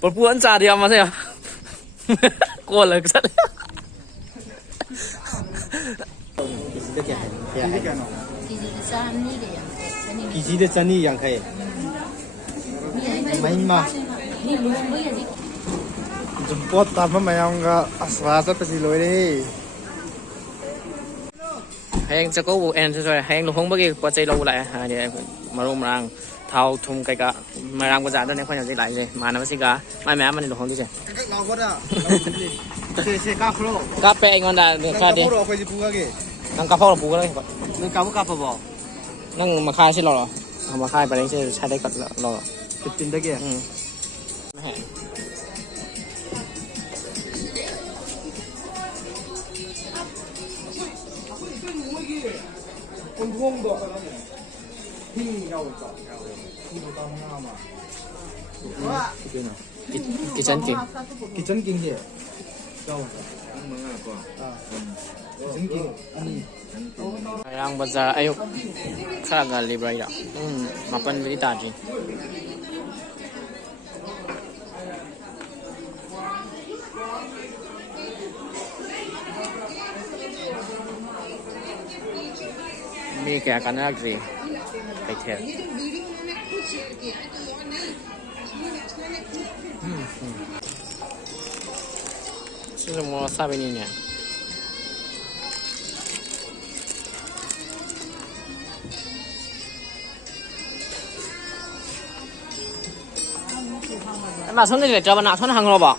不不按咋的嘛这样，过了个啥的。PG 的真理样可以。ไม่มาจุดปวดตามมาอย่างก็อาสวะสักทีเลยดิให้จะก็บุเอ็นช่วยให้ลูกหงเมื่อกี้ปัจจัยเราไหลเดี๋ยวมารุมรังเท้าทุ่มไกลกะมารังกุญแจตัวนี้คนอยากจะไหลเลยมานะพี่สิกาไม่แม้มันลูกหงดิเจเราก็ได้เชี่ยก้าโครก้าเปย์เงินได้เนี่ยแค่เดียวนั่งกาพ่อเราปูก็ได้ก่อนนั่งก้าวก้าพ่อบอกนั่งมาค่ายใช่หรอเอามาค่ายไปเลยใช้ได้ก่อนหรอติดตินได้แก่คนพวงดอกอะไรที่เราจับที่เราต้องห้ามอ่ะกิจันกิกิจันกิงเหรอเจ้ามึงอ่ะก่อนกิจันกิงอันนี้yang bazar ayuk karaga libra ya mapan berita ji ni kayak akan lagi kayak semua sabi ni那从这里找吧，哪从哪个吧？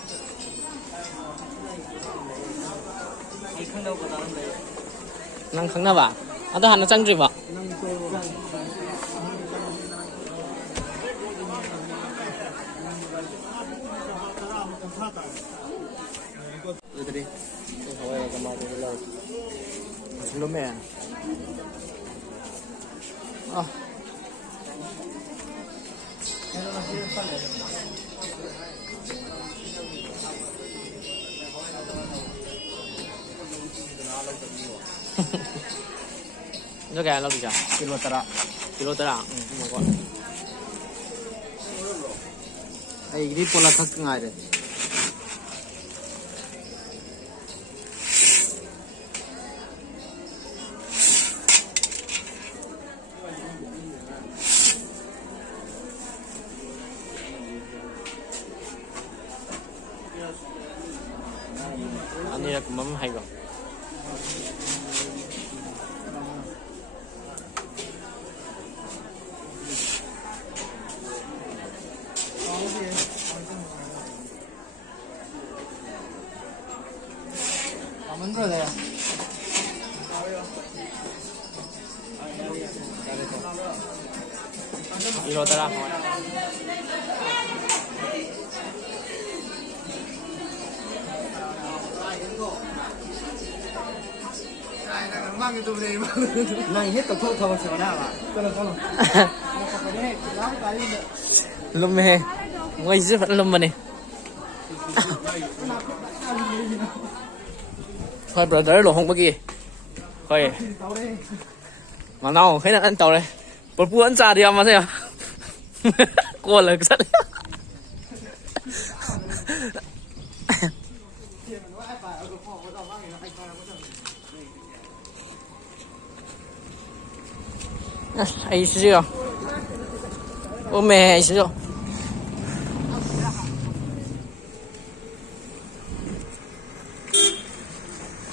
能坑的吧？那都还能整治吧？是没啊。这个老弟讲，kilo tera，我讲。哎，你过来看更矮的。อันนี้ก็มันให้ก่อนมันก็เลยกิโลตระนั่งเฮ็ดกับพวกทองเสียหน้าว่ะก็เลยลมเมย์ไม่ใช่พัดลมมันนี่คอยบราเดอร์หลงหงเมื่อกี้คอยมาเน่าให้นั่นต่อเลยปวดปวดจ่าเดียวมาใช่ไหมกลัวเลยสัตว์ไอ้เชี่ยโอ้แม่ไอ้เชี่ย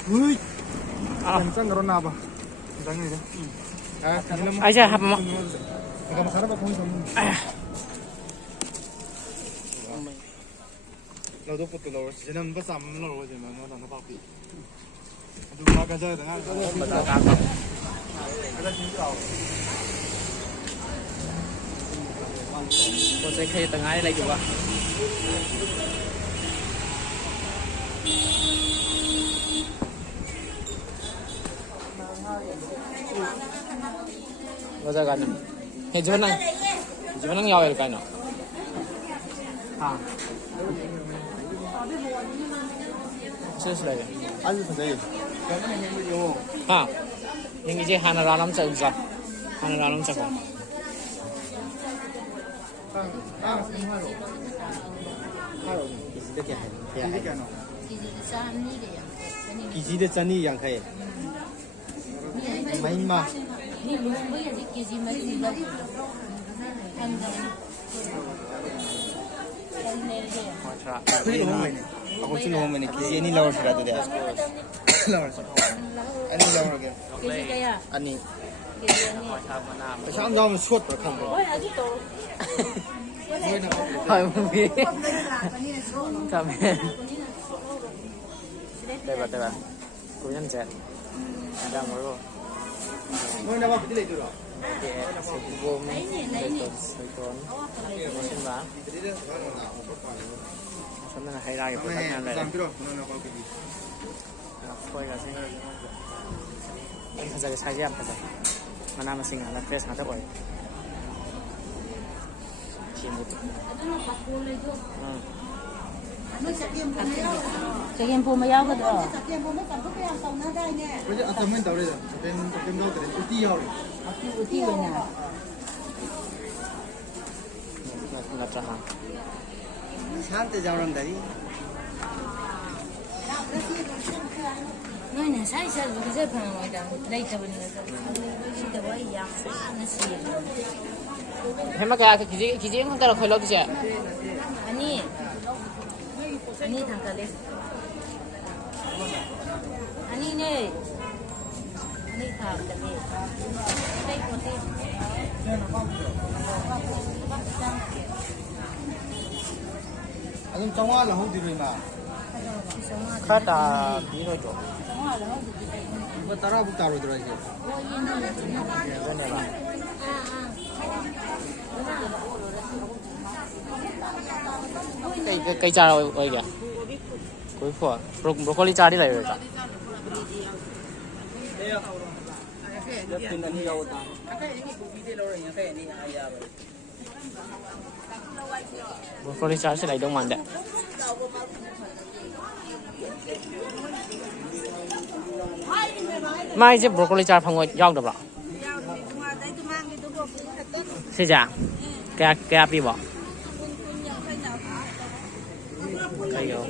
เฮ้ยจังกระนาบะจังไงเนี่ยไอ้เชี่ยครับมั้งเราต้องปุตตะเราฉะนั้นภาษาเราใช่ไหมเราต้องปากปีดูมากันเจอแต่ฮะก็ได้มาจากกันก็ได้ทิ้งเราตัวใจใครต่างไงอะไรอยู่วะว่าจะกันเฮ้ยจะนั่งยาวอยู่กันเนาะ실수래. 아주 선생님. 아, 이제 하나라 남자 우자. 하나라 남자고. 这点这个干了，几级的真理养开，没嘛，这个红梅呢，我去弄没呢，几你老是啥子的？老是，อันนี้老是个， อันนี้ 不像咱们说的看不。 ถอยมึงพี่ทำไมได้ป่ะกูยังเจ็ดดังมารู้ 我那把不得来着了。 เดี๋ยวสุดบูมเลยตัวสุดคนไม่ใช่บ้าฉันน่ะให้ได้กับพนักงานเลย 咱们这那把不得。 คุยกันสิเขาจะใช้ยามเขาจะมานามาสิงห์แล้วเฟสหาตะบ่อยชิมดูจะกินปูมายาวก็ได้ 不是，咱们到这个，咱到这里，有地要的。 อุที่เลยนะ รับจะหา शांत जाऊन दारी น้อยเนี่ยใช่ใช่ดูจะพังไว้ดังได้จะเป็นอะไรสิ่งที่ว่าอยากฟ้านั่นสิ เห็นไหมแกกี่จีคนแต่ละคนเราดิเจ้ อันนี้ทางทะเลอันนี้เนี่ยอันนี้ทางทะเลได้โปรตีน 俺们讲话然后对嘛， ข้าตาพี่โรจ 我打不打了多少钱？ เรื่องไหนบ้างไก่จ่าเราไอ้แกกุ้ยผัวบรอกโคลีจ่าที่ไหนเลยจ้ะ เป็นอันนี้เราตาม บรอกโคลีจ่าที่ไหนต้องมันเด็ดไม่ใช่บรอกโคลีจ่าพังงอยอกดับหรอใช่จ้ะแกปีบอกใครอยู่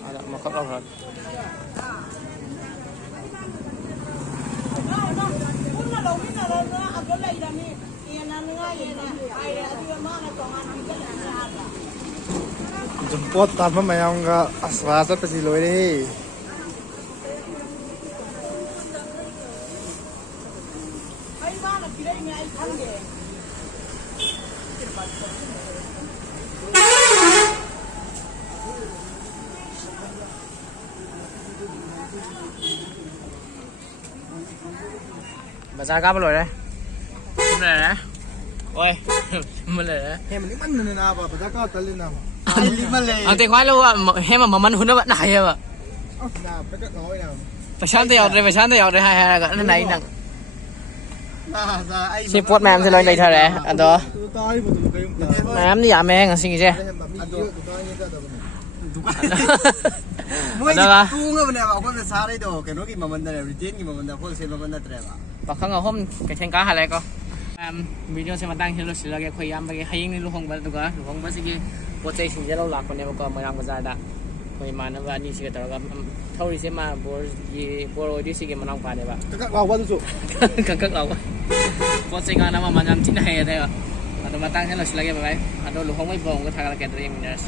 เอาละมาครบรอบครับjemput tanpa mayang ke asrasa pasti lo ini. Bazaar kah belum deh? Belum deh. Oi, belum deh. Hei, mending mana na apa? Pada kau tali nama. Ali malay. Ang tingkwa lu hei mà mình hun nó vẫn này à. Nah, pada kau ini nama. ประชันเดียวเลยประชันเดียวเลยให้ก็นั่นไหนนั่ง Nah, sa ay. สิปวดแม่มสิลอยเลยเท่าไหร่อันตัว Tayo mo tu kayo. แม่มนี่อย่าแม่งสิงใช่ Ado, tayo ni kada ba? ไม่ตู้เงี้ยมันเนี่ยว่าคนจะสาได้ดอกแกน้อยกี่มันได้รีเทนกี่มันได้โฮลเซลมันได้เท่าไหร่ บางครั้งก็ห้มกับเช่นก้าอะไรก็วิดีโอเสมาตั้งที่เราสิเราแกพยายามไปให้ยิงในลูกห้องบ้านตัวก็ลูกห้องบ้านสิกีโปรเจกต์สิ่งที่เราหลักคนเนี่ยมันก็มาทำกันได้พยายามนะว่านี่สิก็แต่เราก็เท่าที่เสมาบัวบัวโรยที่สิกีมันเอาผ่านได้ปะ Kakak lawan tu. กักเราโปรเจกต์งานนั้นมันทำที่ไหนได้ปะatau matang saya lagi apa? Atau lu hong mai bong ke thang la ke tering minus.